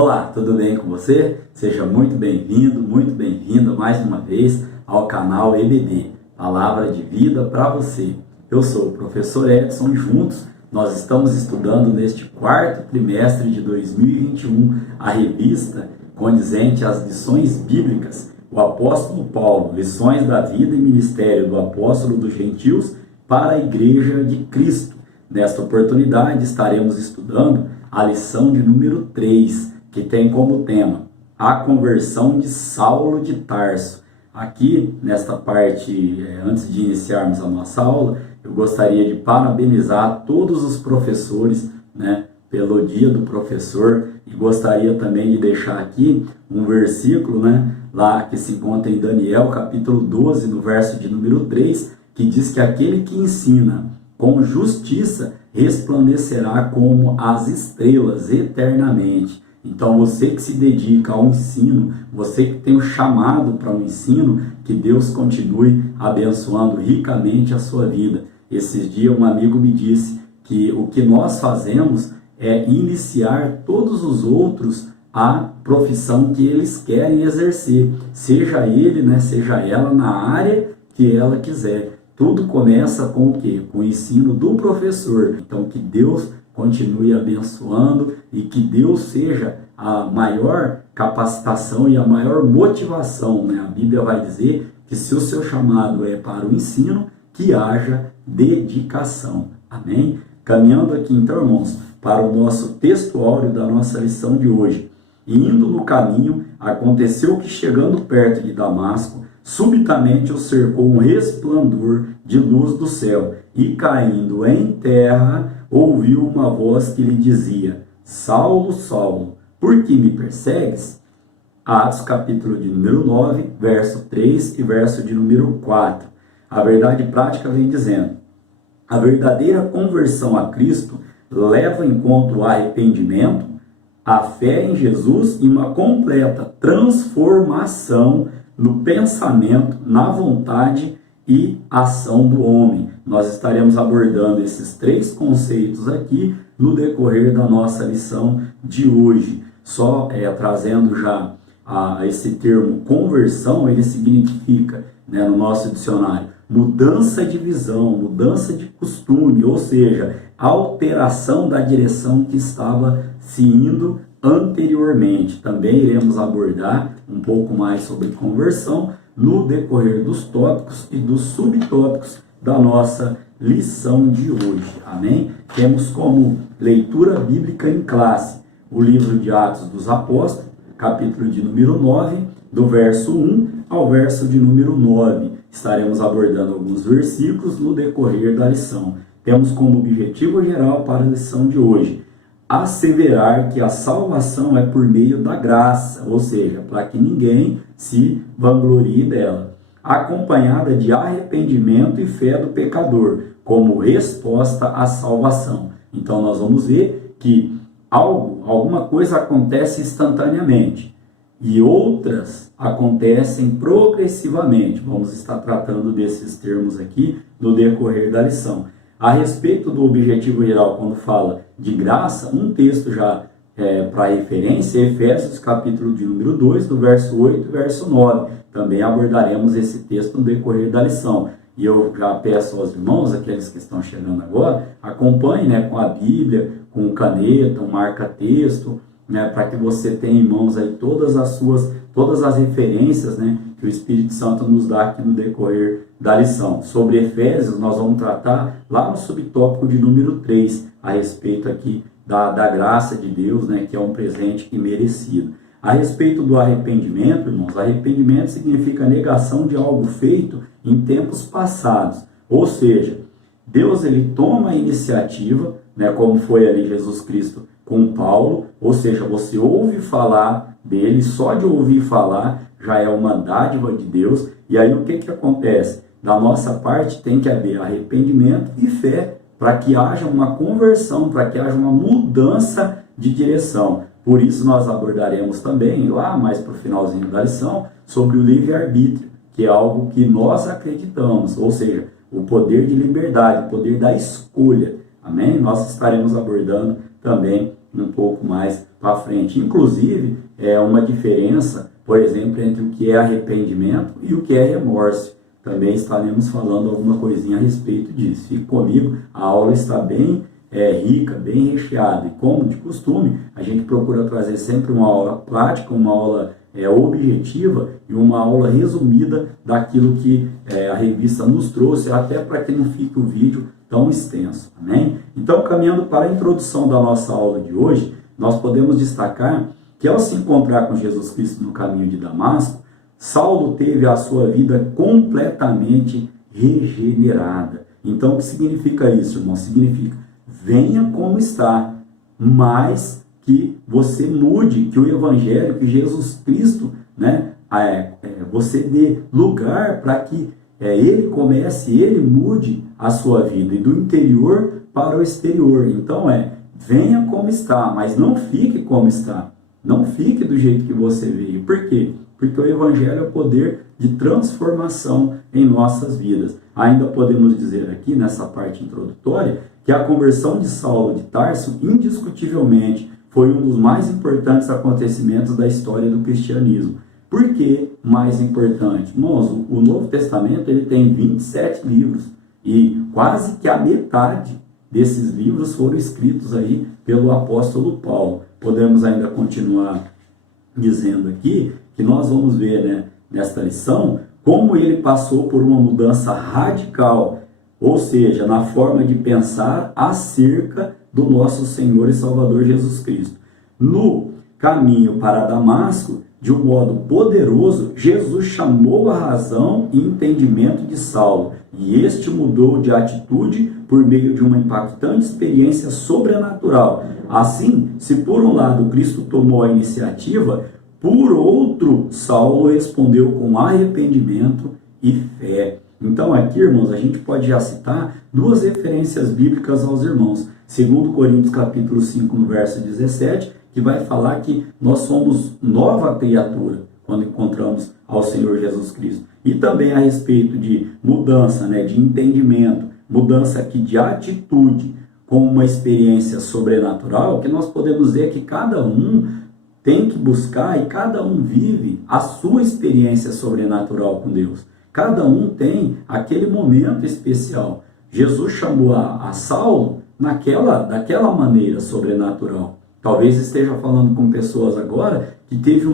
Olá, tudo bem com você? Seja muito bem-vindo, muito bem-vinda mais uma vez ao canal EBD, Palavra de Vida para você. Eu sou o professor Edson e juntos nós estamos estudando neste quarto trimestre de 2021 a revista condizente às lições bíblicas, o apóstolo Paulo, lições da vida e ministério do apóstolo dos gentios para a Igreja de Cristo. Nesta oportunidade estaremos estudando a lição de número 3, que tem como tema a conversão de Saulo de Tarso. Aqui, nesta parte, antes de iniciarmos a nossa aula, eu gostaria de parabenizar todos os professores, pelo Dia do Professor, e gostaria também de deixar aqui um versículo, lá que se encontra em Daniel, capítulo 12, no verso de número 3, que diz que aquele que ensina com justiça resplandecerá como as estrelas eternamente. Então, você que se dedica ao ensino, você que tem o chamado para o ensino, que Deus continue abençoando ricamente a sua vida. Esses dias um amigo me disse que o que nós fazemos é iniciar todos os outros a profissão que eles querem exercer, seja ele, seja ela, na área que ela quiser. Tudo começa com o quê? Com o ensino do professor. Então, que Deus continue abençoando e que Deus seja a maior capacitação e a maior motivação. A Bíblia vai dizer que se o seu chamado é para o ensino, que haja dedicação. Amém? Caminhando aqui então, irmãos, para o nosso texto áureo da nossa lição de hoje. E indo no caminho, aconteceu que chegando perto de Damasco, subitamente o cercou um resplandor de luz do céu, e caindo em terra, ouviu uma voz que lhe dizia: Saulo, Saulo, por que me persegues? Atos capítulo de número 9, verso 3 e verso de número 4. A verdade prática vem dizendo: a verdadeira conversão a Cristo leva em conta o arrependimento, a fé em Jesus e uma completa transformação no pensamento, na vontade e ação do homem. Nós estaremos abordando esses três conceitos aqui no decorrer da nossa lição de hoje. Só trazendo já esse termo conversão, ele significa, no nosso dicionário, mudança de visão, mudança de costume, ou seja, alteração da direção que estava se indo anteriormente. Também iremos abordar um pouco mais sobre conversão no decorrer dos tópicos e dos subtópicos da nossa lição de hoje. Amém? Temos como leitura bíblica em classe o livro de Atos dos Apóstolos, capítulo de número 9, do verso 1 ao verso de número 9. Estaremos abordando alguns versículos no decorrer da lição. Temos como objetivo geral para a lição de hoje asseverar que a salvação é por meio da graça, ou seja, para que ninguém se vanglorie dela, acompanhada de arrependimento e fé do pecador, como resposta à salvação. Então nós vamos ver que alguma coisa acontece instantaneamente e outras acontecem progressivamente. Vamos estar tratando desses termos aqui no decorrer da lição. A respeito do objetivo geral, quando fala de graça, um texto já para referência, Efésios capítulo de número 2, do verso 8 e verso 9. Também abordaremos esse texto no decorrer da lição. E eu já peço aos irmãos, aqueles que estão chegando agora, acompanhem com a Bíblia, com caneta, um marca-texto, para que você tenha em mãos aí todas as referências que o Espírito Santo nos dá aqui no decorrer da lição. Sobre Efésios, nós vamos tratar lá no subtópico de número 3, a respeito aqui da graça de Deus, que é um presente imerecido. A respeito do arrependimento, irmãos, arrependimento significa negação de algo feito em tempos passados. Ou seja, Deus ele toma a iniciativa, como foi ali Jesus Cristo com Paulo, ou seja, você ouve falar dele, só de ouvir falar já é uma dádiva de Deus. E aí o que acontece? Da nossa parte tem que haver arrependimento e fé, para que haja uma conversão, para que haja uma mudança de direção. Por isso nós abordaremos também, lá mais para o finalzinho da lição, sobre o livre-arbítrio, que é algo que nós acreditamos, ou seja, o poder de liberdade, o poder da escolha. Amém? Nós estaremos abordando também um pouco mais para frente. Inclusive, é uma diferença, por exemplo, entre o que é arrependimento e o que é remorso. Também estaremos falando alguma coisinha a respeito disso. Fique comigo, a aula está bem rica, bem recheada. E como de costume, a gente procura trazer sempre uma aula prática, uma aula objetiva e uma aula resumida daquilo que a revista nos trouxe, até para que não fique o vídeo tão extenso. Amém? Então, caminhando para a introdução da nossa aula de hoje, nós podemos destacar que ao se encontrar com Jesus Cristo no caminho de Damasco, Saulo teve a sua vida completamente regenerada. Então, o que significa isso, irmão? Significa, venha como está, mas que você mude, que o Evangelho, que Jesus Cristo, né, você dê lugar para que ele comece, ele mude a sua vida, e do interior para o exterior. Então venha como está, mas não fique como está. Não fique do jeito que você veio. Por quê? Porque o Evangelho é o poder de transformação em nossas vidas. Ainda podemos dizer aqui, nessa parte introdutória, que a conversão de Saulo de Tarso, indiscutivelmente, foi um dos mais importantes acontecimentos da história do cristianismo. Por que mais importante? Irmãos, o Novo Testamento ele tem 27 livros e quase que a metade desses livros foram escritos aí pelo apóstolo Paulo. Podemos ainda continuar dizendo aqui que nós vamos ver, né, nesta lição como ele passou por uma mudança radical, ou seja, na forma de pensar acerca do nosso Senhor e Salvador Jesus Cristo. No caminho para Damasco, de um modo poderoso, Jesus chamou a razão e entendimento de Saulo, e este mudou de atitude por meio de uma impactante experiência sobrenatural. Assim, se por um lado Cristo tomou a iniciativa, por outro, Saulo respondeu com arrependimento e fé. Então aqui, irmãos, a gente pode já citar duas referências bíblicas aos irmãos. 2 Coríntios capítulo 5, no verso 17, que vai falar que nós somos nova criatura quando encontramos ao Senhor Jesus Cristo. E também a respeito de mudança, né, de entendimento, mudança aqui de atitude com uma experiência sobrenatural, que nós podemos dizer que cada um tem que buscar e cada um vive a sua experiência sobrenatural com Deus. Cada um tem aquele momento especial. Jesus chamou a Saulo daquela maneira sobrenatural. Talvez esteja falando com pessoas agora que teve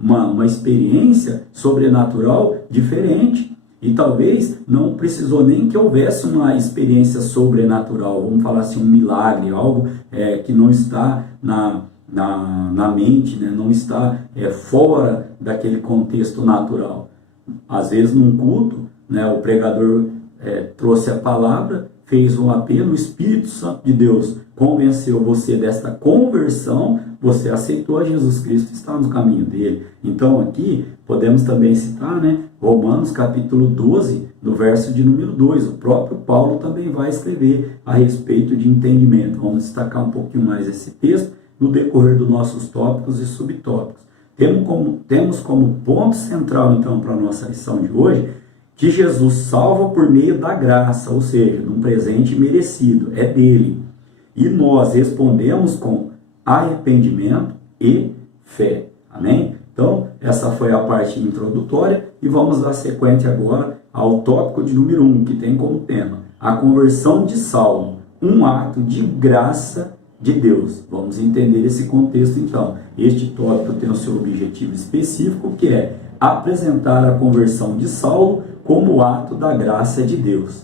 uma experiência sobrenatural diferente. E talvez não precisou nem que houvesse uma experiência sobrenatural, vamos falar assim, um milagre, algo que não está na mente, né? Não está fora daquele contexto natural. Às vezes num culto, né, o pregador trouxe a palavra, fez um apelo, o Espírito Santo de Deus convenceu você desta conversão, você aceitou a Jesus Cristo e está no caminho dele. Então aqui podemos também citar, né, Romanos capítulo 12, no verso de número 2. O próprio Paulo também vai escrever a respeito de entendimento. Vamos destacar um pouquinho mais esse texto no decorrer dos nossos tópicos e subtópicos. Temos como ponto central, então, para a nossa lição de hoje, que Jesus salva por meio da graça, ou seja, de um presente merecido, é dele. E nós respondemos com arrependimento e fé. Amém? Então, essa foi a parte introdutória e vamos dar sequência agora ao tópico de número 1, que tem como tema a conversão de Saulo, um ato de graça de Deus. Vamos entender esse contexto então. Este tópico tem o seu objetivo específico, que é apresentar a conversão de Saulo como ato da graça de Deus.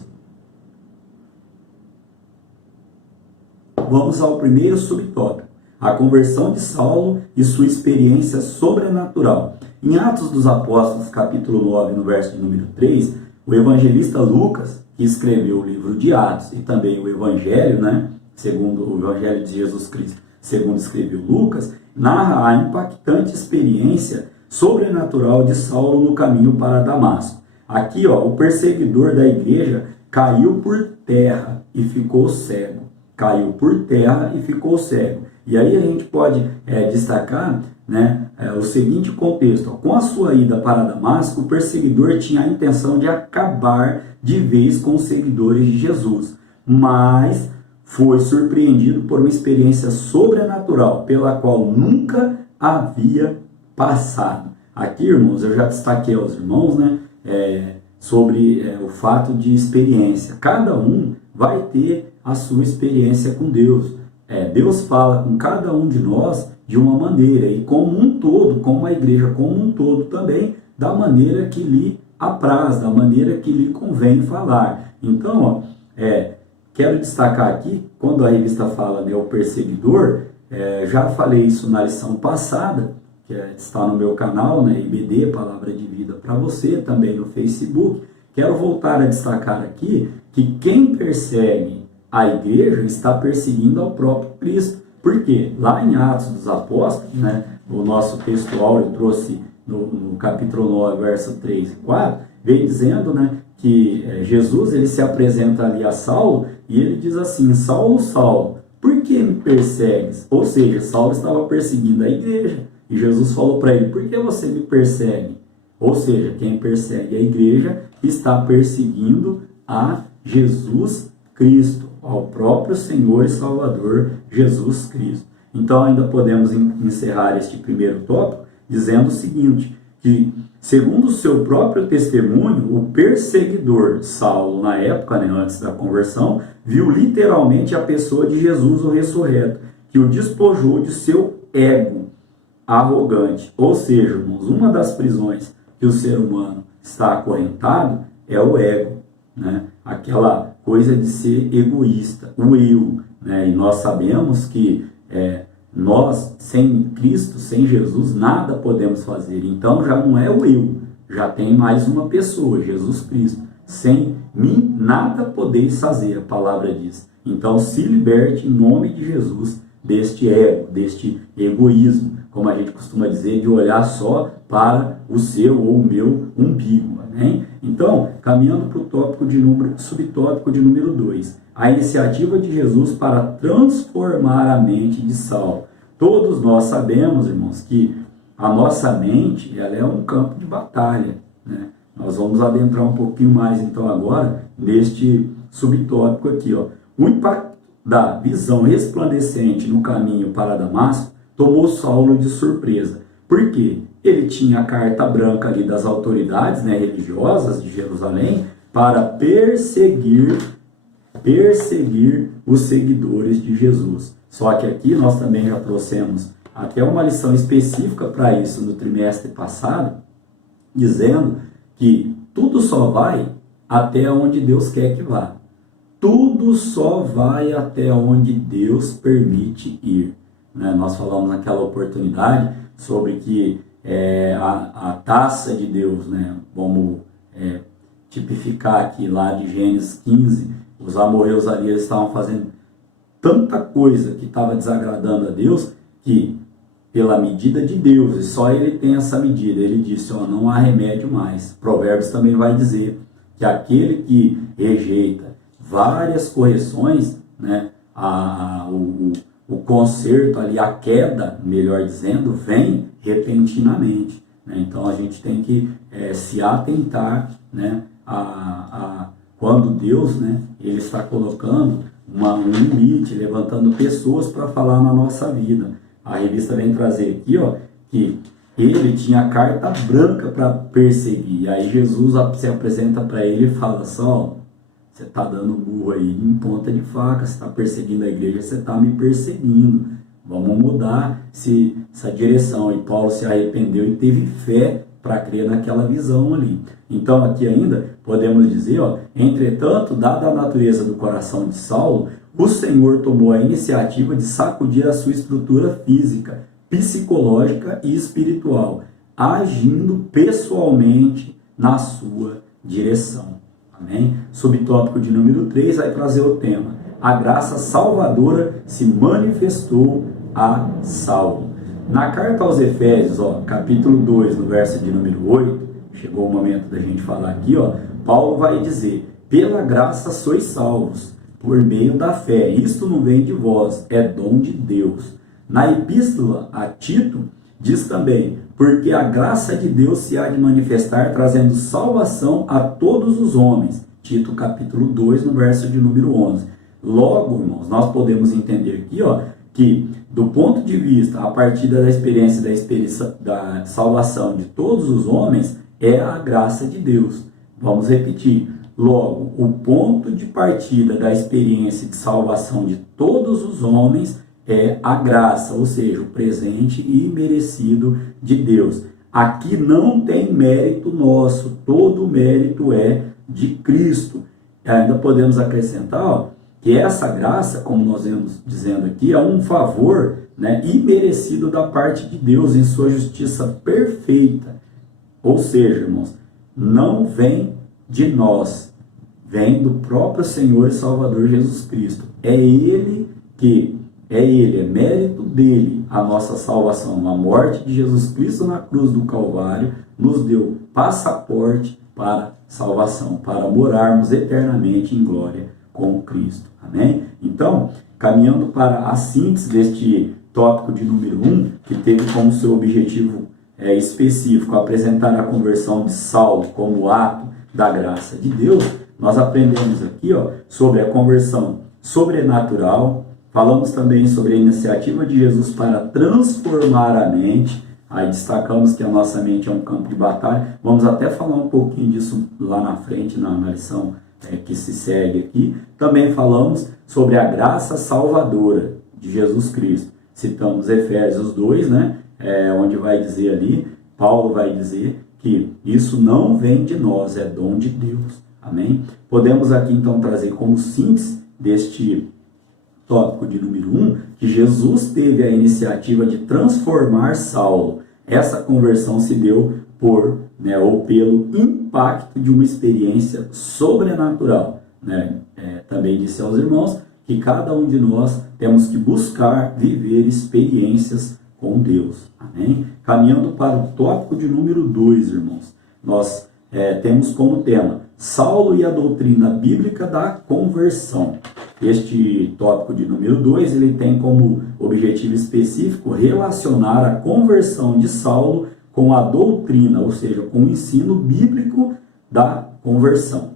Vamos ao primeiro subtópico, a conversão de Saulo e sua experiência sobrenatural. Em Atos dos Apóstolos, capítulo 9, no verso de número 3, o evangelista Lucas, que escreveu o livro de Atos e também o Evangelho, né, segundo o Evangelho de Jesus Cristo, segundo escreveu Lucas, narra a impactante experiência sobrenatural de Saulo no caminho para Damasco. Aqui, o perseguidor da igreja caiu por terra e ficou cego. Caiu por terra e ficou cego. E aí a gente pode destacar, né, o seguinte contexto. Com a sua ida para Damasco, o perseguidor tinha a intenção de acabar de vez com os seguidores de Jesus. Mas foi surpreendido por uma experiência sobrenatural pela qual nunca havia passado. Aqui, irmãos, eu já destaquei aos irmãos, né, sobre o fato de experiência. Cada um vai ter a sua experiência com Deus. Deus fala com cada um de nós de uma maneira, e como um todo, como a igreja como um todo também, da maneira que lhe apraz, da maneira que lhe convém falar. Então, quero destacar aqui, quando a revista fala, né, o perseguidor, já falei isso na lição passada, que está no meu canal, né, IBD, Palavra de Vida para você, também no Facebook. Quero voltar a destacar aqui que quem persegue a igreja está perseguindo ao próprio Cristo. Por quê? Lá em Atos dos Apóstolos, né, o nosso textual eu trouxe no capítulo 9, verso 3 e 4, vem dizendo, né, que Jesus ele se apresenta ali a Saulo e ele diz assim: Saulo, Saulo, por que me persegues? Ou seja, Saulo estava perseguindo a igreja e Jesus falou para ele: por que você me persegue? Ou seja, quem persegue a igreja está perseguindo a Jesus Cristo, ao próprio Senhor e Salvador Jesus Cristo. Então ainda podemos encerrar este primeiro tópico dizendo o seguinte, que segundo o seu próprio testemunho, o perseguidor Saulo, na época, né, antes da conversão, viu literalmente a pessoa de Jesus, o ressurreto, que o despojou de seu ego arrogante. Ou seja, irmãos, uma das prisões que o ser humano está acorrentado é o ego, né? Aquela coisa de ser egoísta, o eu, né? E nós sabemos que nós, sem Cristo, sem Jesus, nada podemos fazer. Então já não é o eu, já tem mais uma pessoa, Jesus Cristo. Sem mim, nada podeis fazer, a palavra diz. Então se liberte em nome de Jesus deste ego, deste egoísmo, como a gente costuma dizer, de olhar só para o seu ou o meu umbigo. Amém? Então, caminhando para o subtópico de número 2, a iniciativa de Jesus para transformar a mente de Saulo. Todos nós sabemos, irmãos, que a nossa mente ela é um campo de batalha, né? Nós vamos adentrar um pouquinho mais, então, agora, neste subtópico aqui, ó. O impacto da visão resplandecente no caminho para Damasco tomou Saulo de surpresa. Por quê? Ele tinha a carta branca ali das autoridades, né, religiosas de Jerusalém para perseguir os seguidores de Jesus. Só que aqui nós também já trouxemos até uma lição específica para isso no trimestre passado, dizendo que tudo só vai até onde Deus quer que vá. Tudo só vai até onde Deus permite ir. Né? Nós falamos naquela oportunidade sobre que a taça de Deus, né? Vamos tipificar aqui lá de Gênesis 15, os amorreus ali estavam fazendo tanta coisa que estava desagradando a Deus, que pela medida de Deus, e só ele tem essa medida, ele disse, ó, não há remédio mais. Provérbios também vai dizer que aquele que rejeita várias correções, né, o conserto ali, a queda, melhor dizendo, vem repentinamente. Né? Então a gente tem que se atentar, né, quando Deus, né, ele está colocando um limite, levantando pessoas para falar na nossa vida. A revista vem trazer aqui, ó, que ele tinha carta branca para perseguir. Aí Jesus se apresenta para ele e fala só, você está dando burro aí em ponta de faca, você está perseguindo a igreja, você está me perseguindo. Vamos mudar essa direção. E Paulo se arrependeu e teve fé para crer naquela visão ali. Então aqui ainda podemos dizer, ó, entretanto, dada a natureza do coração de Saulo, o Senhor tomou a iniciativa de sacudir a sua estrutura física, psicológica e espiritual, agindo pessoalmente na sua direção. Amém? Subtópico de número 3 vai trazer o tema: a graça salvadora se manifestou a Saulo. Na carta aos Efésios, ó, capítulo 2, no verso de número 8, chegou o momento da gente falar aqui, ó, Paulo vai dizer, pela graça sois salvos, por meio da fé. Isto não vem de vós, é dom de Deus. Na epístola a Tito, diz também, porque a graça de Deus se há de manifestar, trazendo salvação a todos os homens. Tito capítulo 2, no verso de número 11. Logo, irmãos, nós podemos entender aqui, ó, que do ponto de vista, a partir da experiência da salvação de todos os homens, é a graça de Deus. Vamos repetir. Logo, o ponto de partida da experiência de salvação de todos os homens é a graça, ou seja, o presente imerecido de Deus. Aqui não tem mérito nosso, todo o mérito é de Cristo. Ainda podemos acrescentar, ó, que essa graça, como nós vemos dizendo aqui, é um favor, né, imerecido da parte de Deus em sua justiça perfeita. Ou seja, irmãos, não vem de nós, vem do próprio Senhor e Salvador Jesus Cristo. É mérito dele a nossa salvação. A morte de Jesus Cristo na cruz do Calvário nos deu passaporte para salvação, para morarmos eternamente em glória com Cristo. Amém? Então, caminhando para a síntese deste tópico de número 1, que teve como seu objetivo específico apresentar a conversão de Saulo como ato da graça de Deus, nós aprendemos aqui, ó, sobre a conversão sobrenatural. Falamos também sobre a iniciativa de Jesus para transformar a mente. Aí destacamos que a nossa mente é um campo de batalha. Vamos até falar um pouquinho disso lá na frente, na lição que se segue aqui. Também falamos sobre a graça salvadora de Jesus Cristo. Citamos Efésios 2, né? Onde vai dizer ali, Paulo vai dizer que isso não vem de nós, é dom de Deus. Amém? Podemos aqui então trazer como síntese deste tópico de número 1, que Jesus teve a iniciativa de transformar Saulo. Essa conversão se deu pelo impacto de uma experiência sobrenatural. Também disse aos irmãos que cada um de nós temos que buscar viver experiências com Deus. Amém? Caminhando para o tópico de número 2, irmãos, nós temos como tema Saulo e a doutrina bíblica da conversão. Este tópico de número 2, ele tem como objetivo específico relacionar a conversão de Saulo com a doutrina, ou seja, com o ensino bíblico da conversão.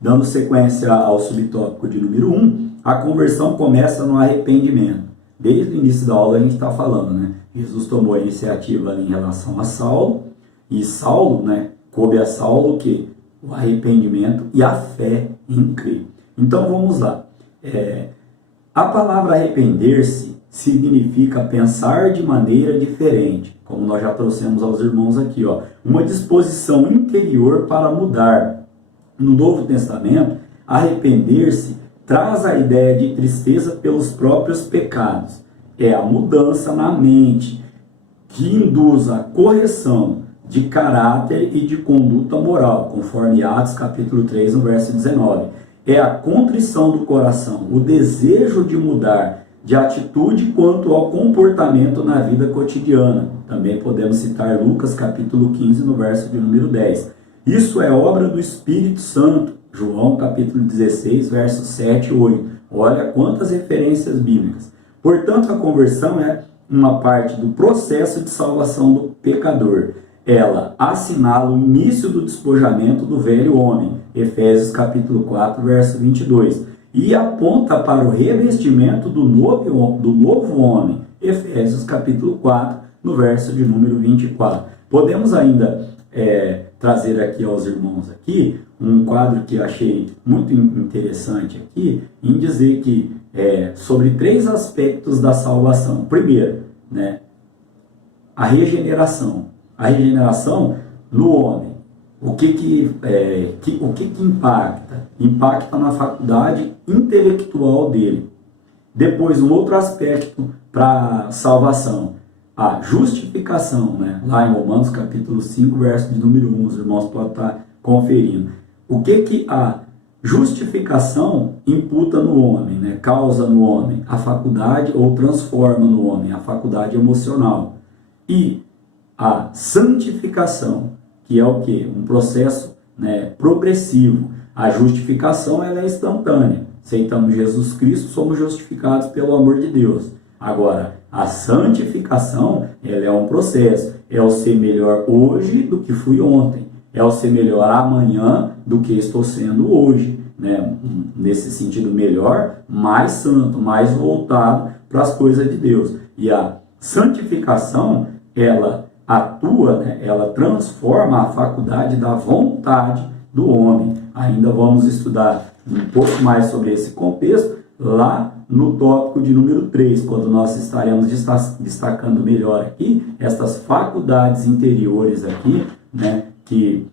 Dando sequência ao subtópico de número 1, a conversão começa no arrependimento. Desde o início da aula a gente está falando, né? Jesus tomou a iniciativa em relação a Saulo, e Saulo, coube a Saulo o quê? O arrependimento e a fé em crer. Então vamos lá. A palavra arrepender-se significa pensar de maneira diferente, como nós já trouxemos aos irmãos aqui, ó, uma disposição interior para mudar. No Novo Testamento, arrepender-se traz a ideia de tristeza pelos próprios pecados. É a mudança na mente que induz a correção de caráter e de conduta moral, conforme Atos capítulo 3, no verso 19. É a contrição do coração, o desejo de mudar de atitude quanto ao comportamento na vida cotidiana. Também podemos citar Lucas capítulo 15, no verso de número 10. Isso é obra do Espírito Santo, João capítulo 16, versos 7 e 8. Olha quantas referências bíblicas. Portanto, a conversão é uma parte do processo de salvação do pecador. Ela assinala o início do despojamento do velho homem, Efésios capítulo 4, verso 22, e aponta para o revestimento do novo homem, Efésios capítulo 4, no verso de número 24. Podemos ainda trazer aqui aos irmãos aqui um quadro que eu achei muito interessante aqui, em dizer que sobre 3 aspectos da salvação. Primeiro, a regeneração. A regeneração no homem. O que impacta? Impacta na faculdade intelectual dele. Depois, um outro aspecto para a salvação. A justificação, lá em Romanos capítulo 5, verso de número 1, os irmãos podem estar conferindo. O que a justificação imputa no homem, causa no homem? A faculdade, ou transforma no homem, a faculdade emocional. E a santificação, que é o quê? Um processo progressivo. A justificação ela é instantânea. Aceitamos Jesus Cristo, somos justificados pelo amor de Deus. Agora, a santificação ela é um processo. É o ser melhor hoje do que fui ontem. é o ser melhor amanhã do que estou sendo hoje, né? Nesse sentido, melhor, mais santo, mais voltado para as coisas de Deus. E a santificação, ela atua, né? Ela transforma a faculdade da vontade do homem. Ainda vamos estudar um pouco mais sobre esse contexto lá no tópico de número 3, quando nós estaremos destacando melhor aqui estas faculdades interiores aqui, né, que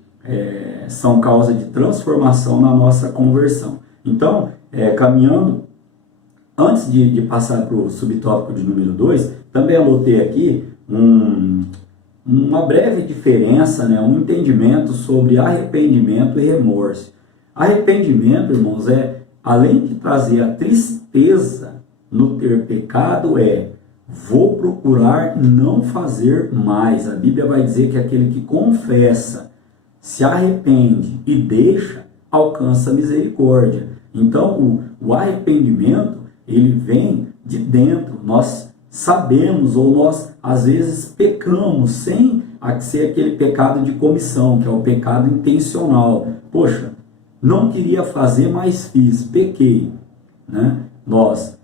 são causa de transformação na nossa conversão. Então, caminhando, antes de passar para o subtópico de número 2, também anotei aqui uma breve diferença, né, um entendimento sobre arrependimento e remorso. Arrependimento, irmãos, além de trazer a tristeza no ter pecado, vou procurar não fazer mais. A Bíblia vai dizer que aquele que confessa, se arrepende e deixa, alcança misericórdia. Então, o arrependimento, ele vem de dentro. Nós sabemos, ou nós, às vezes, pecamos sem ser aquele pecado de comissão, que é o pecado intencional. Poxa, não queria fazer, mas fiz, pequei, né? Nós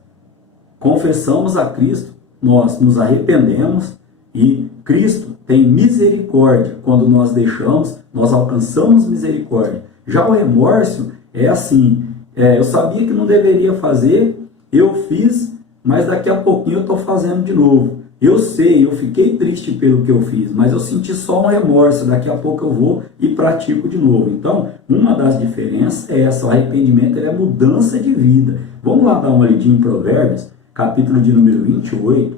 confessamos a Cristo, nós nos arrependemos e Cristo tem misericórdia. Quando nós deixamos, nós alcançamos misericórdia. Já o remorso é assim, eu sabia que não deveria fazer, eu fiz, mas daqui a pouquinho eu estou fazendo de novo. Eu sei, eu fiquei triste pelo que eu fiz, mas eu senti só um remorso, daqui a pouco eu vou e pratico de novo. Então, uma das diferenças é essa, o arrependimento é mudança de vida. Vamos lá dar uma olhadinha em Provérbios, capítulo de número 28,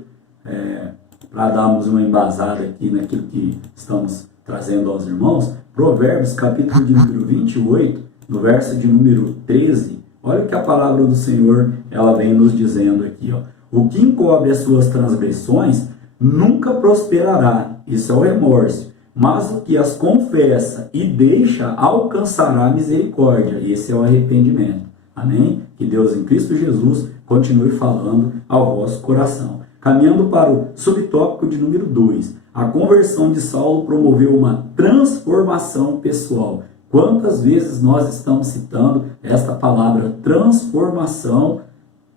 para darmos uma embasada aqui naquilo que estamos trazendo aos irmãos. Provérbios, capítulo de número 28, no verso de número 13, olha o que a palavra do Senhor ela vem nos dizendo aqui, ó. O que encobre as suas transgressões nunca prosperará, isso é o remorso, mas o que as confessa e deixa alcançará misericórdia, esse é o arrependimento. Amém? Que Deus em Cristo Jesus continue falando ao vosso coração. Caminhando para o subtópico de número 2, a conversão de Saulo promoveu uma transformação pessoal. Quantas vezes nós estamos citando esta palavra transformação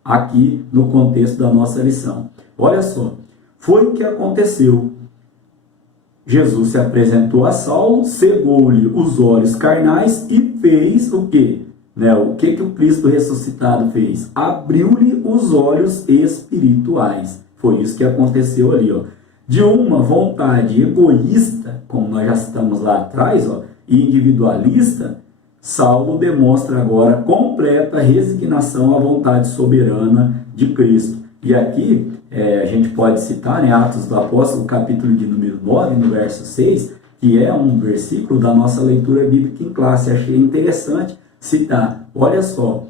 aqui no contexto da nossa lição? Olha só, foi o que aconteceu. Jesus se apresentou a Saulo, cegou-lhe os olhos carnais e fez o quê? O que o Cristo ressuscitado fez? Abriu-lhe os olhos espirituais. Foi isso que aconteceu ali, ó. De uma vontade egoísta, como nós já citamos lá atrás, ó, e individualista, Saulo demonstra agora completa resignação à vontade soberana de Cristo. E aqui a gente pode citar em Atos do Apóstolo, capítulo de número 9, no verso 6, que é um versículo da nossa leitura bíblica em classe. Achei interessante citar. Olha só.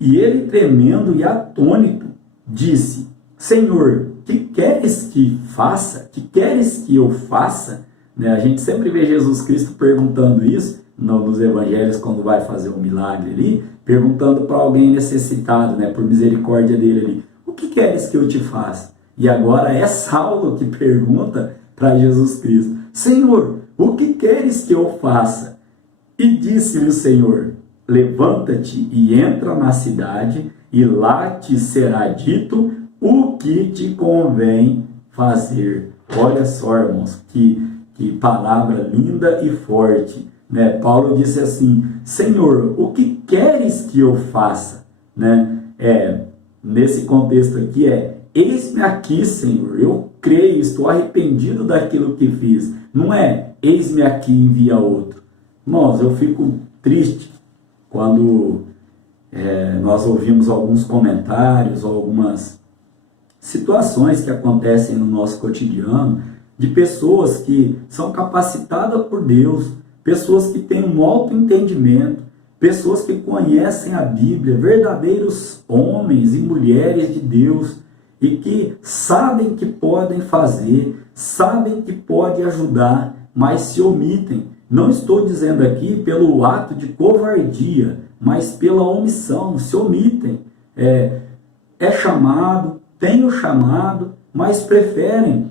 E ele, tremendo e atônito, disse: Senhor, que queres que faça? Que queres que eu faça? A gente sempre vê Jesus Cristo perguntando isso nos evangelhos, quando vai fazer um milagre ali, perguntando para alguém necessitado, por misericórdia dele ali: o que queres que eu te faça? E agora é Saulo que pergunta para Jesus Cristo: Senhor, o que queres que eu faça? E disse-lhe o Senhor: levanta-te e entra na cidade, e lá te será dito o que te convém fazer. Olha só, irmãos, que palavra linda e forte. Paulo disse assim: Senhor, o que queres que eu faça? Nesse contexto aqui eis-me aqui, Senhor, eu creio, estou arrependido daquilo que fiz. Não é eis-me aqui, envia outro. Irmãos, eu fico triste quando nós ouvimos alguns comentários, algumas situações que acontecem no nosso cotidiano, de pessoas que são capacitadas por Deus, pessoas que têm um alto entendimento, pessoas que conhecem a Bíblia, verdadeiros homens e mulheres de Deus, e que sabem que podem fazer, sabem que podem ajudar, mas se omitem. Não estou dizendo aqui pelo ato de covardia, mas pela omissão, se omitem. É chamado, tem o chamado, mas preferem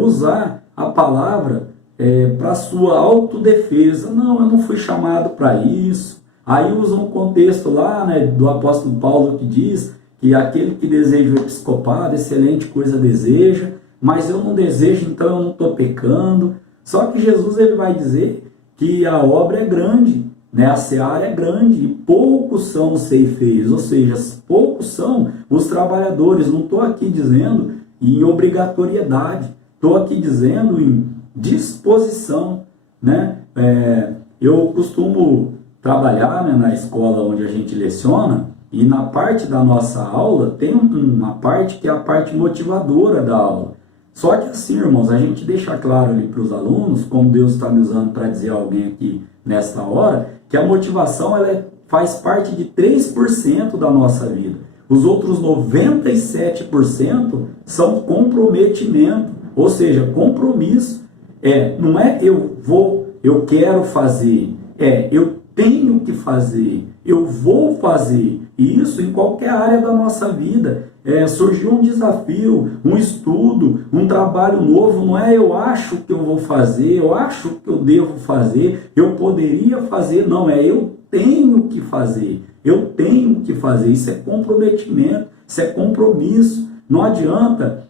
usar a palavra para sua autodefesa. Não, eu não fui chamado para isso. Aí usa um contexto lá, né, do apóstolo Paulo que diz que aquele que deseja o episcopado, excelente coisa deseja, mas eu não desejo, então eu não estou pecando. Só que Jesus ele vai dizer que a obra é grande, né, a seara é grande e poucos são os ceifeiros, ou seja, poucos são os trabalhadores. Não estou aqui dizendo em obrigatoriedade, estou aqui dizendo em disposição, né? Eu costumo trabalhar, né, na escola onde a gente leciona, e na parte da nossa aula tem uma parte que é a parte motivadora da aula. Só que assim, irmãos, a gente deixa claro ali para os alunos, como Deus está me usando para dizer a alguém aqui nesta hora, que a motivação faz parte de 3% da nossa vida. Os outros 97% são comprometimento, ou seja, compromisso. Não é eu quero fazer, eu tenho que fazer, eu vou fazer. E isso em qualquer área da nossa vida. Surgiu um desafio, um estudo, um trabalho novo, não é eu acho que eu vou fazer, eu acho que eu devo fazer, eu poderia fazer, não, eu tenho que fazer, eu tenho que fazer. Isso é comprometimento, isso é compromisso. Não adianta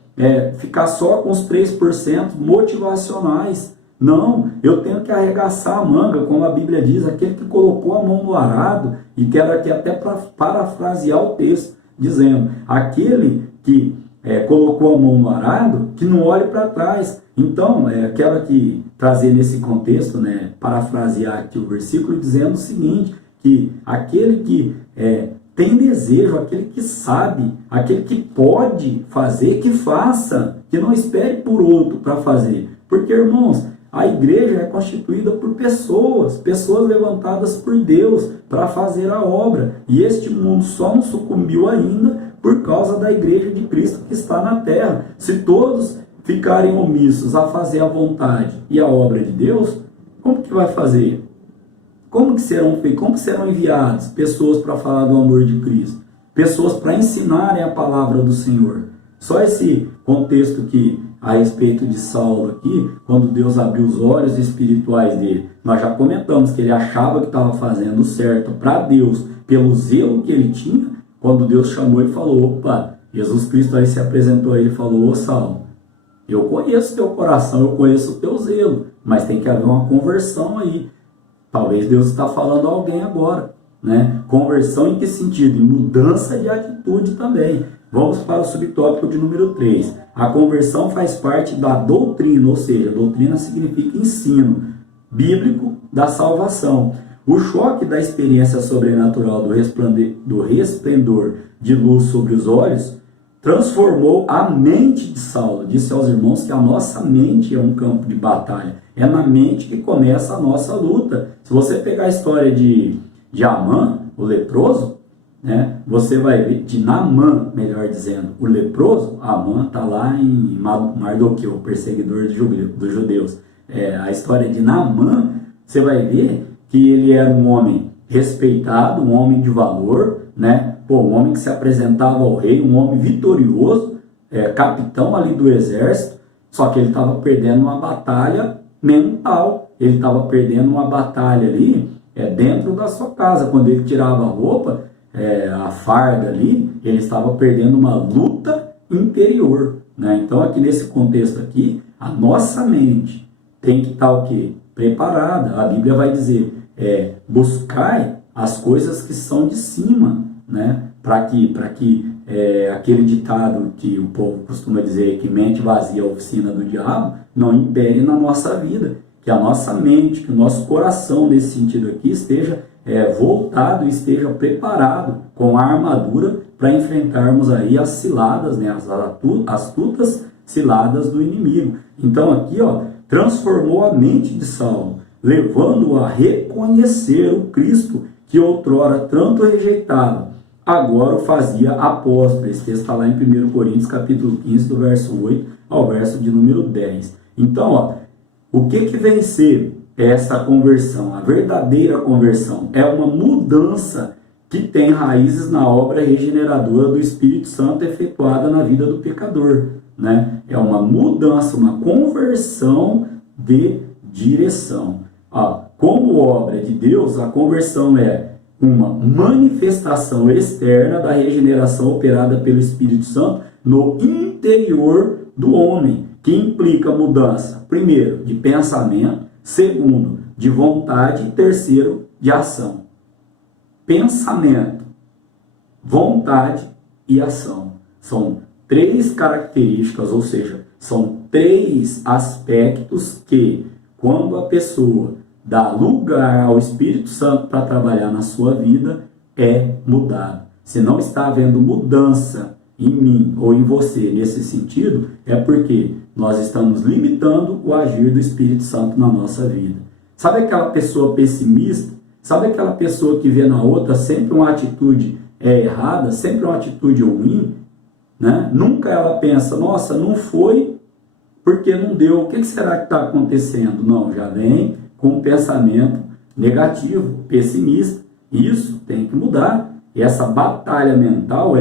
ficar só com os 3% motivacionais. Não, eu tenho que arregaçar a manga, como a Bíblia diz, aquele que colocou a mão no arado, e quero aqui até parafrasear o texto, dizendo, aquele que colocou a mão no arado, que não olhe para trás. Então, quero aqui trazer nesse contexto, né, parafrasear aqui o versículo, dizendo o seguinte, que aquele que tem desejo, aquele que sabe, aquele que pode fazer, que faça, que não espere por outro para fazer. Porque, irmãos, a igreja é constituída por pessoas levantadas por Deus para fazer a obra. E este mundo só não sucumbiu ainda por causa da igreja de Cristo que está na terra. Se todos ficarem omissos a fazer a vontade e a obra de Deus, como que vai fazer? Como que serão enviados pessoas para falar do amor de Cristo? Pessoas para ensinarem a palavra do Senhor. Só esse contexto que a respeito de Saulo aqui, quando Deus abriu os olhos espirituais dele, nós já comentamos que ele achava que estava fazendo certo para Deus, pelo zelo que ele tinha, quando Deus chamou e falou, opa, Jesus Cristo aí se apresentou a ele e falou, ô Saulo, eu conheço teu coração, eu conheço o teu zelo, mas tem que haver uma conversão aí. Talvez Deus está falando a alguém agora, né? Conversão em que sentido? Em mudança de atitude também. Vamos para o subtópico de número 3. A conversão faz parte da doutrina, ou seja, doutrina significa ensino bíblico da salvação. O choque da experiência sobrenatural do resplendor de luz sobre os olhos transformou a mente de Saulo. Disse aos irmãos que a nossa mente é um campo de batalha. É na mente que começa a nossa luta. Se você pegar a história de Amã, o leproso, né, você vai ver, de Naamã, melhor dizendo, o leproso, Amã está lá em Mardoqueu, o perseguidor dos judeus. A história de Naamã, você vai ver que ele era um homem respeitado, um homem de valor, né? Um homem que se apresentava ao rei, um homem vitorioso, capitão ali do exército, só que ele estava perdendo uma batalha mental, ele estava perdendo uma batalha ali dentro da sua casa. Quando ele tirava a roupa, a farda ali, ele estava perdendo uma luta interior, né? Então aqui nesse contexto aqui, a nossa mente tem que estar o quê? Preparada. A Bíblia vai dizer, buscai as coisas que são de cima, né? Para que aquele ditado que o povo costuma dizer, que mente vazia é a oficina do diabo, não impere na nossa vida. Que a nossa mente, que o nosso coração nesse sentido aqui esteja voltado, esteja preparado com a armadura para enfrentarmos aí as ciladas, né, as astutas ciladas do inimigo. Então aqui, transformou a mente de Saulo, levando-o a reconhecer o Cristo que outrora tanto rejeitado, agora o fazia apóstolo. Esse texto está lá em 1 Coríntios capítulo 15, do verso 8 ao verso de número 10. Então, o que vem ser essa conversão? A verdadeira conversão é uma mudança que tem raízes na obra regeneradora do Espírito Santo efetuada na vida do pecador, né? É uma mudança, uma conversão de direção. Como obra de Deus, a conversão é uma manifestação externa da regeneração operada pelo Espírito Santo no interior do homem, que implica mudança, primeiro, de pensamento, segundo, de vontade e terceiro, de ação. Pensamento, vontade e ação. São três características, ou seja, são três aspectos que, quando a pessoa dá lugar ao Espírito Santo para trabalhar na sua vida, é mudado. Se não está havendo mudança em mim ou em você nesse sentido, é porque nós estamos limitando o agir do Espírito Santo na nossa vida. Sabe aquela pessoa pessimista? Sabe aquela pessoa que vê na outra sempre uma atitude errada, sempre uma atitude ruim? Né? Nunca ela pensa, nossa, não foi porque não deu, o que será que está acontecendo? Não, já vem com um pensamento negativo, pessimista. Isso tem que mudar. E essa batalha mental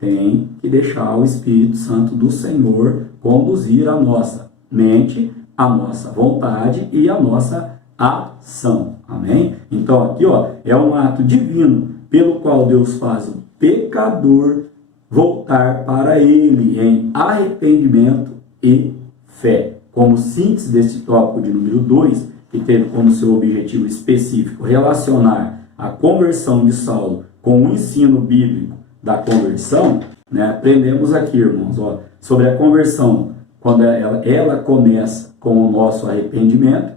tem que deixar o Espírito Santo do Senhor conduzir a nossa mente, a nossa vontade e a nossa ação. Amém? Então aqui é um ato divino pelo qual Deus faz o pecador voltar para Ele em arrependimento e fé. Como síntese desse tópico de número 2, que teve como seu objetivo específico relacionar a conversão de Saulo com o ensino bíblico da conversão, né, aprendemos aqui, irmãos, sobre a conversão, quando ela começa com o nosso arrependimento.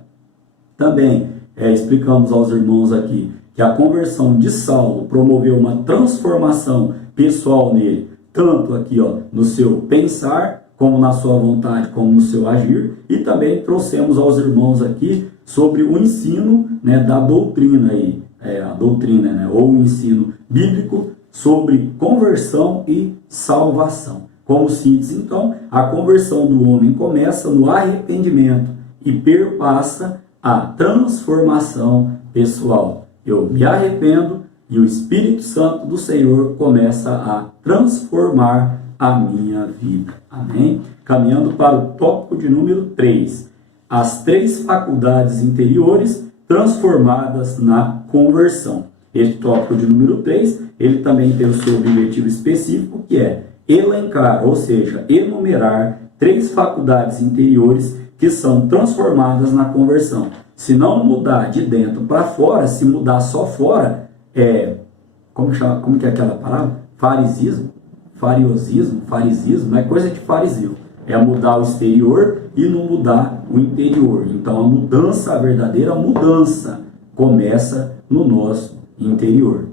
Também explicamos aos irmãos aqui que a conversão de Saulo promoveu uma transformação pessoal nele, tanto aqui no seu pensar, como na sua vontade, como no seu agir. E também trouxemos aos irmãos aqui sobre o ensino, né, da doutrina, a doutrina, né, ou o ensino bíblico sobre conversão e salvação. Como síntese, então, a conversão do homem começa no arrependimento e perpassa a transformação pessoal. Eu me arrependo e o Espírito Santo do Senhor começa a transformar a minha vida. Amém? Caminhando para o tópico de número 3. As três faculdades interiores transformadas na conversão. Este tópico de número 3, ele também tem o seu objetivo específico, que é elencar, ou seja, enumerar três faculdades interiores que são transformadas na conversão. Se não mudar de dentro para fora, se mudar só fora, como que é aquela palavra? Farisismo, é coisa de fariseu. É mudar o exterior e não mudar o interior. Então a mudança, a verdadeira mudança, começa no nosso interior.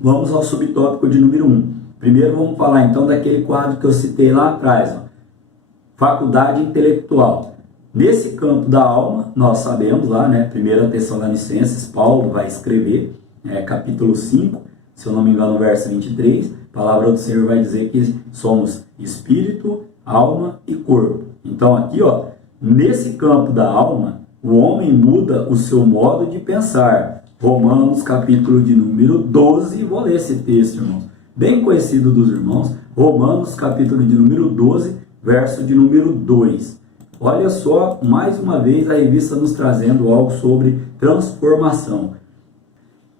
Vamos ao subtópico de número 1. Primeiro vamos falar então daquele quadro que eu citei lá atrás, faculdade intelectual. Nesse campo da alma, nós sabemos lá, 1 Tessalonicenses, Paulo vai escrever, capítulo 5, se eu não me engano, verso 23, a palavra do Senhor vai dizer que somos espírito, alma e corpo. Então aqui, nesse campo da alma, o homem muda o seu modo de pensar. Romanos, capítulo de número 12, vou ler esse texto, irmãos, bem conhecido dos irmãos, Romanos, capítulo de número 12, verso de número 2. Olha só, mais uma vez a revista nos trazendo algo sobre transformação.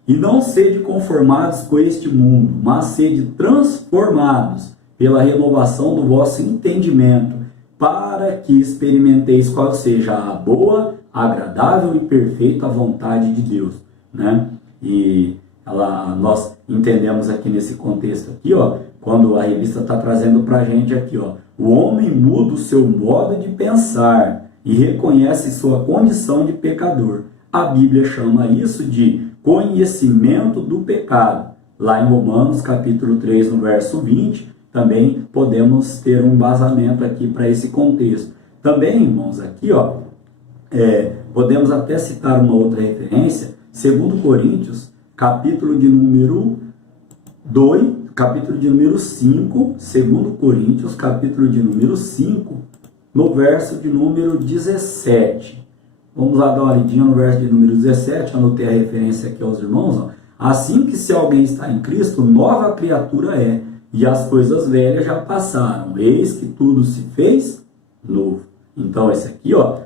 E não sede conformados com este mundo, mas sede transformados pela renovação do vosso entendimento, para que experimenteis qual seja a boa, agradável e perfeita vontade de Deus. E nós entendemos aqui nesse contexto aqui, quando a revista está trazendo para a gente aqui, o homem muda o seu modo de pensar e reconhece sua condição de pecador. A Bíblia chama isso de conhecimento do pecado. Lá em Romanos, capítulo 3, no verso 20, também podemos ter um embasamento aqui para esse contexto. Também, irmãos, aqui, podemos até citar uma outra referência, 2 Coríntios, capítulo de número 5, 2 Coríntios, capítulo de número 5, no verso de número 17. Vamos lá dar uma olhadinha no verso de número 17, anotei a referência aqui aos irmãos. Assim que se alguém está em Cristo, nova criatura é, e as coisas velhas já passaram. Eis que tudo se fez novo. Então, esse aqui, ó,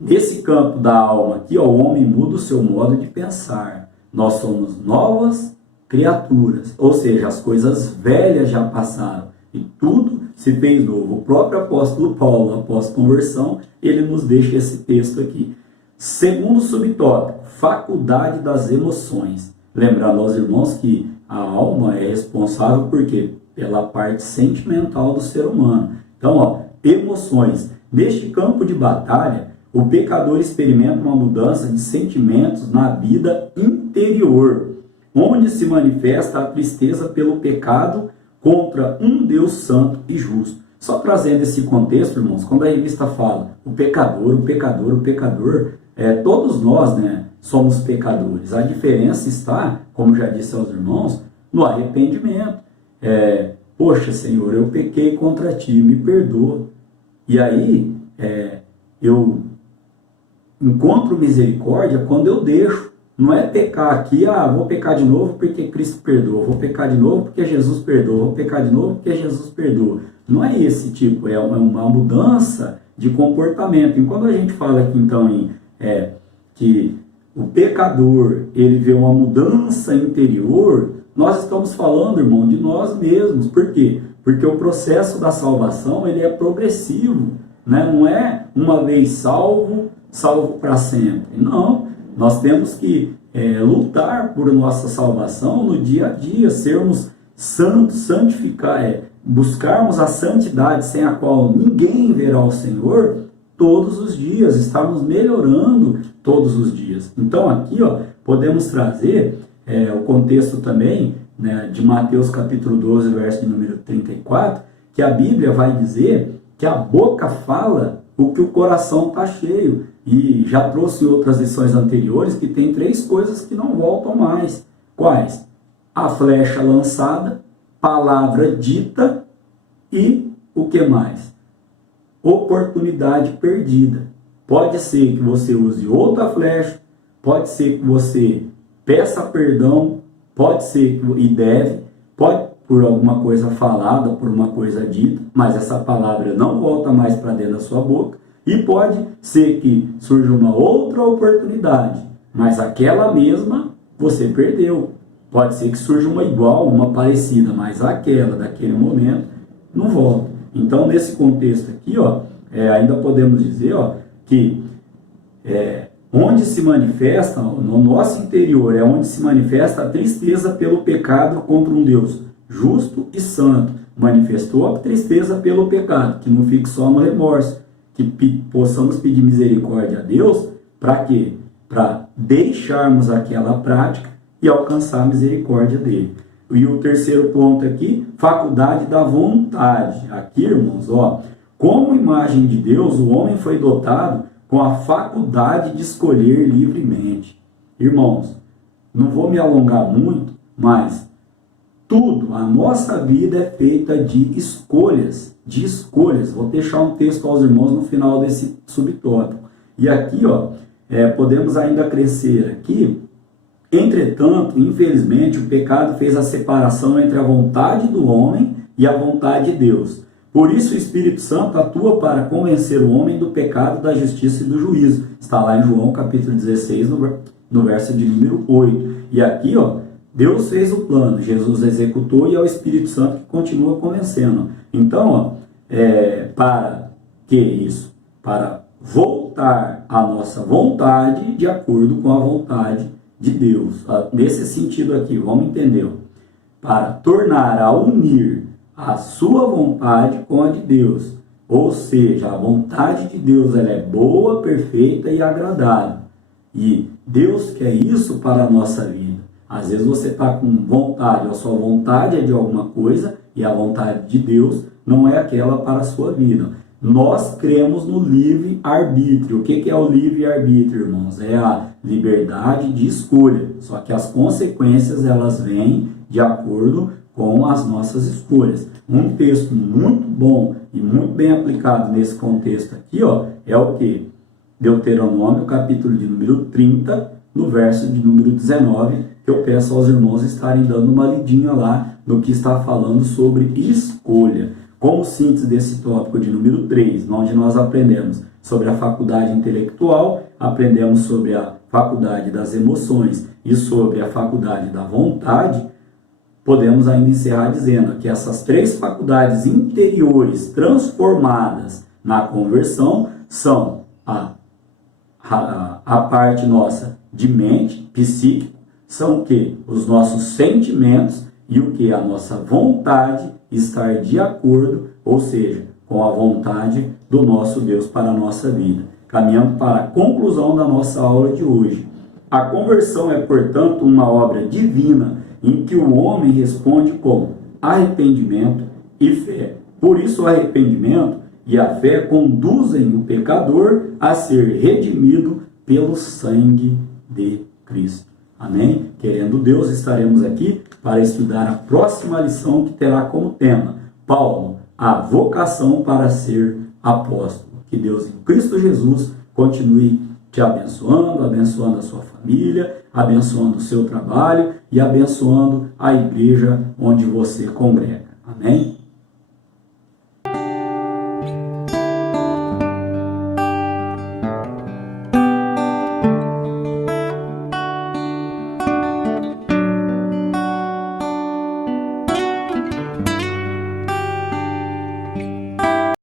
nesse campo da alma aqui, ó, o homem muda o seu modo de pensar. Nós somos novas criaturas, ou seja, as coisas velhas já passaram e tudo se fez novo. O próprio apóstolo Paulo, após conversão, ele nos deixa esse texto aqui. Segundo subtópico, faculdade das emoções. Lembrando aos irmãos que a alma é responsável por quê? Pela parte sentimental do ser humano. Então, ó, emoções. Neste campo de batalha, o pecador experimenta uma mudança de sentimentos na vida interior, onde se manifesta a tristeza pelo pecado contra um Deus santo e justo. Só trazendo esse contexto, irmãos, quando a revista fala o pecador, todos nós, né, somos pecadores. A diferença está, como já disse aos irmãos, no arrependimento. Poxa, Senhor, eu pequei contra ti, me perdoa. E aí, eu encontro misericórdia quando eu deixo. Não é pecar aqui, vou pecar de novo porque Cristo perdoa, vou pecar de novo porque Jesus perdoa, vou pecar de novo porque Jesus perdoa. Não é esse tipo, é uma mudança de comportamento. E quando a gente fala aqui, então, que o pecador, ele vê uma mudança interior, nós estamos falando, irmão, de nós mesmos. Por quê? Porque o processo da salvação, ele é progressivo, né? Não é uma vez salvo para sempre. Não, nós temos que lutar por nossa salvação no dia a dia, sermos santos, santificar, buscarmos a santidade sem a qual ninguém verá o Senhor todos os dias, estarmos melhorando todos os dias. Então aqui, ó, podemos trazer o contexto também, né, de Mateus capítulo 12, verso de número 34, que a Bíblia vai dizer que a boca fala o que o coração está cheio. E já trouxe em outras lições anteriores que tem 3 coisas que não voltam mais. Quais? A flecha lançada, palavra dita e o que mais? Oportunidade perdida. Pode ser que você use outra flecha, pode ser que você peça perdão, pode ser pode por alguma coisa falada, por uma coisa dita, mas essa palavra não volta mais para dentro da sua boca. E pode ser que surja uma outra oportunidade, mas aquela mesma você perdeu. Pode ser que surja uma igual, uma parecida, mas aquela daquele momento não volta. Então, nesse contexto aqui, ó, ainda podemos dizer, ó, que onde se manifesta, no nosso interior, é onde se manifesta a tristeza pelo pecado contra um Deus justo e santo. Manifestou a tristeza pelo pecado, que não fique só no remorso. Que possamos pedir misericórdia a Deus, para quê? Para deixarmos aquela prática e alcançar a misericórdia dele. E o terceiro ponto aqui, faculdade da vontade. Aqui, irmãos, ó, como imagem de Deus, o homem foi dotado com a faculdade de escolher livremente. Irmãos, não vou me alongar muito, mas tudo, a nossa vida é feita de escolhas. Vou deixar um texto aos irmãos no final desse subtópico. E aqui, ó, podemos ainda crescer aqui. Entretanto, infelizmente, o pecado fez a separação entre a vontade do homem e a vontade de Deus. Por isso o Espírito Santo atua para convencer o homem do pecado, da justiça e do juízo. Está lá em João capítulo 16, no verso de número 8. E aqui, ó, Deus fez o plano, Jesus executou e é o Espírito Santo que continua convencendo. Então, ó, para que isso? Para voltar a nossa vontade de acordo com a vontade de Deus. Nesse sentido aqui, vamos entender. Para tornar a unir a sua vontade com a de Deus. Ou seja, a vontade de Deus ela é boa, perfeita e agradável. E Deus quer isso para a nossa vida. Às vezes você está com vontade, a sua vontade é de alguma coisa e a vontade de Deus não é aquela para a sua vida. Nós cremos no livre-arbítrio. O que é o livre-arbítrio, irmãos? É a liberdade de escolha. Só que as consequências elas vêm de acordo com as nossas escolhas. Um texto muito bom e muito bem aplicado nesse contexto aqui, ó, é o que? Deuteronômio, capítulo de número 30, no verso de número 19, que eu peço aos irmãos estarem dando uma lidinha lá no que está falando sobre escolha. como síntese desse tópico de número 3, onde nós aprendemos sobre a faculdade intelectual, aprendemos sobre a faculdade das emoções e sobre a faculdade da vontade, podemos ainda encerrar dizendo que essas 3 faculdades interiores transformadas na conversão são a parte nossa de mente, psíquico, são o que? Os nossos sentimentos e o que? A nossa vontade estar de acordo, ou seja, com a vontade do nosso Deus para a nossa vida. Caminhando para a conclusão da nossa aula de hoje. A conversão é, portanto, uma obra divina em que o homem responde com arrependimento e fé. Por isso, o arrependimento e a fé conduzem o pecador a ser redimido pelo sangue de Cristo. Amém? Querendo Deus, estaremos aqui para estudar a próxima lição que terá como tema Paulo, a vocação para ser apóstolo. Que Deus em Cristo Jesus continue te abençoando, abençoando a sua família, abençoando o seu trabalho e abençoando a igreja onde você congrega. Amém?